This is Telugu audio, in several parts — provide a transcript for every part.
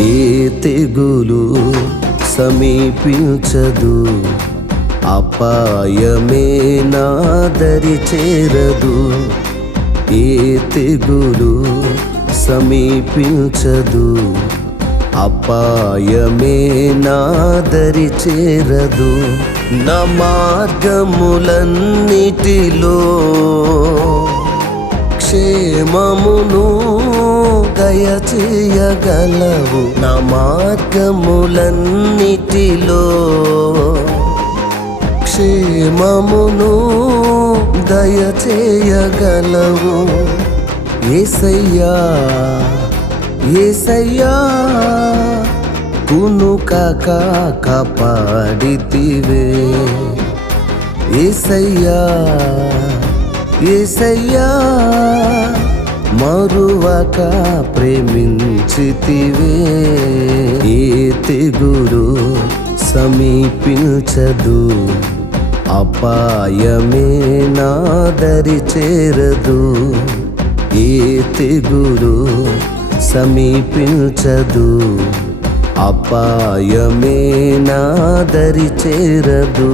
ఏ తెగులు సమీపించదు? అపాయమే నాదరి చేరదు. ఏ తెగులు సమీపించదు? అపాయమే నాదరి చేరదు. నా మార్గములన్నిటిలో క్షేమమును దయచేయగలవు నా మార్గములన్నిటిలో. క్షేమమును దయచేయగలవు. ఏసయ్యా ఏసయ్యా కునుక కాపాడితివే ఏసయ్యా ఏసయ్యా మరువక ప్రేమించితివే. ఏ తెగురు సమీపించదు అపాయమే నాదరి చేరదు. ఏ తెగురు సమీపించదు అపాయమే నాదరి చేరదు.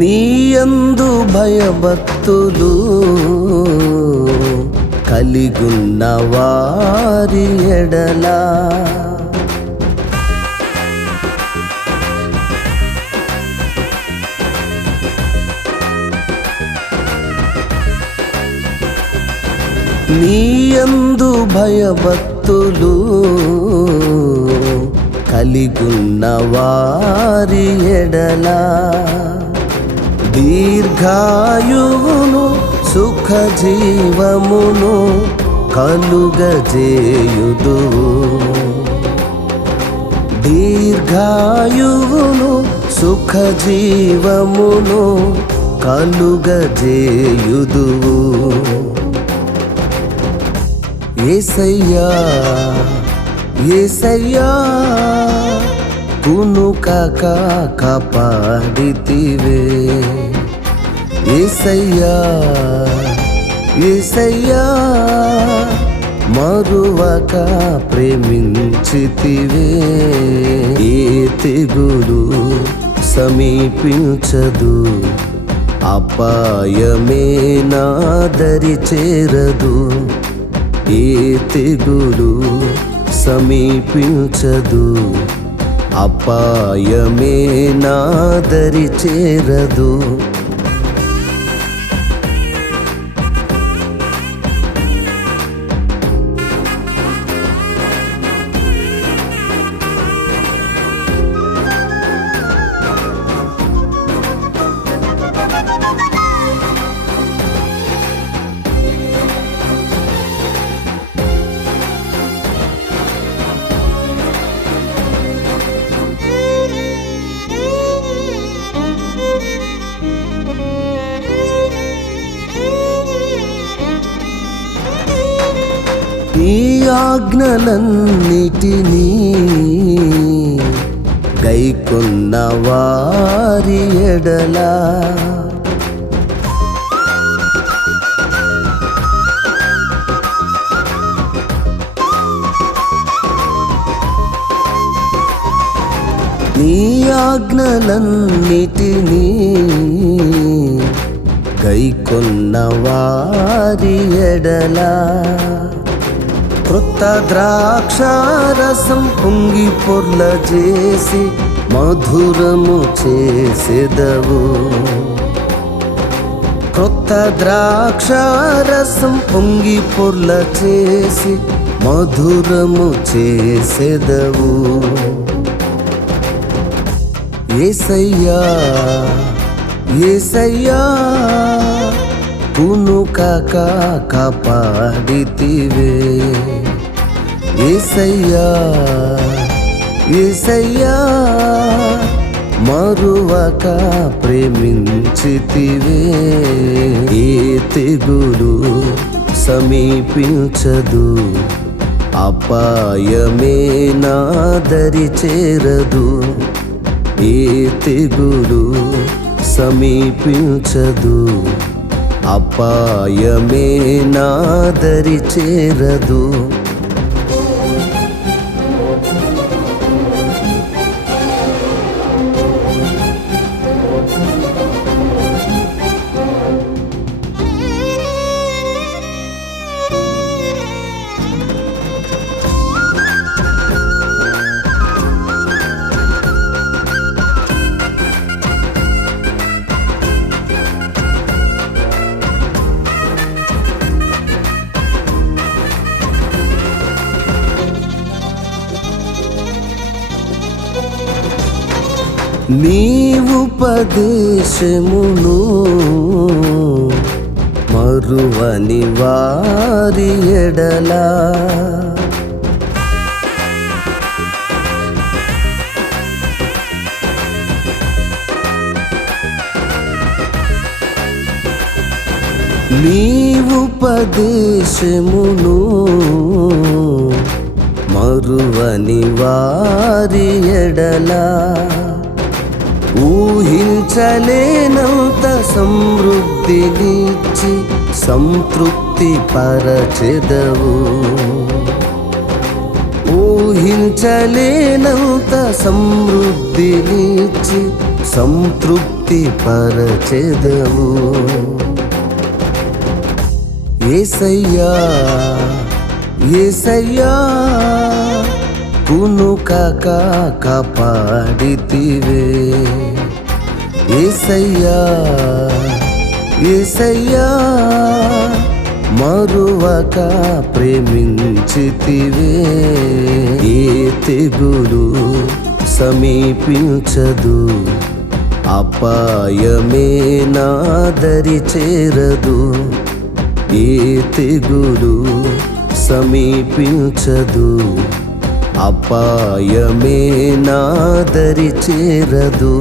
నీయందు భయభక్తులు కలిగున్న వారి ఎడలా. నీయందు భయభక్తులు కలిగున్న వారి ఎడలా. దీర్ఘాయువును సుఖ జీవమును కలుగజేయుదు. దీర్ఘాయువును సుఖ జీవమును కలుగజేయుదు. ఏసయ్యా ఏసయ్యా. కునుక కాపాడితివే. ఏసయ్యా ఏసయ్యా మరువక ప్రేమించితివే. ఏ తెగులు సమీపించదు అపాయమే నాదరి చేరదు. ఏ తెగులు సమీపించదు అపాయమే నాదరి చేరదు. ఆజ్ఞలన్నిటినీ గైకున్న వారి ఎడలా. నీ ఆజ్ఞలన్నిటినీ గైకొన్న వారి ఎడలా. కృత ద్రాక్షారసం పొంగి పొర్ల చేసి మధురము చేసేదవు. క్రొత్త ద్రాక్షారసం పొంగి పొర్ల చేసి మధురము చేసేదవు. ఏసయ్యా ఏసయ్యా. కునుకక కాపాడితివే. ఏసయ్యా ఏసయ్యా మరువక ప్రేమించితివే. ఏ తెగులు సమీపించదు అపాయమే నా దరి చేరదు. ఏ తెగులు సమీపించదు అపాయమే నాదరి చేరదు. నీవుపదేశమును మరువని వారి ఎడలా. నీవుపదేశమును మరువని వారి ఎడలా. ఊహించలేనంత సమృద్ధినిచ్చి సంతృప్తి పరచెదవు. ఊహించలేనంత సమృద్ధినిచ్చి సంతృప్తి పరచెదవు. ఏసయ్యా ఏసయ్యా. పునుకాక కాపాడితివే. ఏసయ్యా ఏసయ్యా మరువక ప్రేమించితివే. ఏ తెగులు సమీపించదు అపాయమే నాదరి చేరదు. ఏ తెగులు సమీపించదు అపాయమే నాదరి చేరదు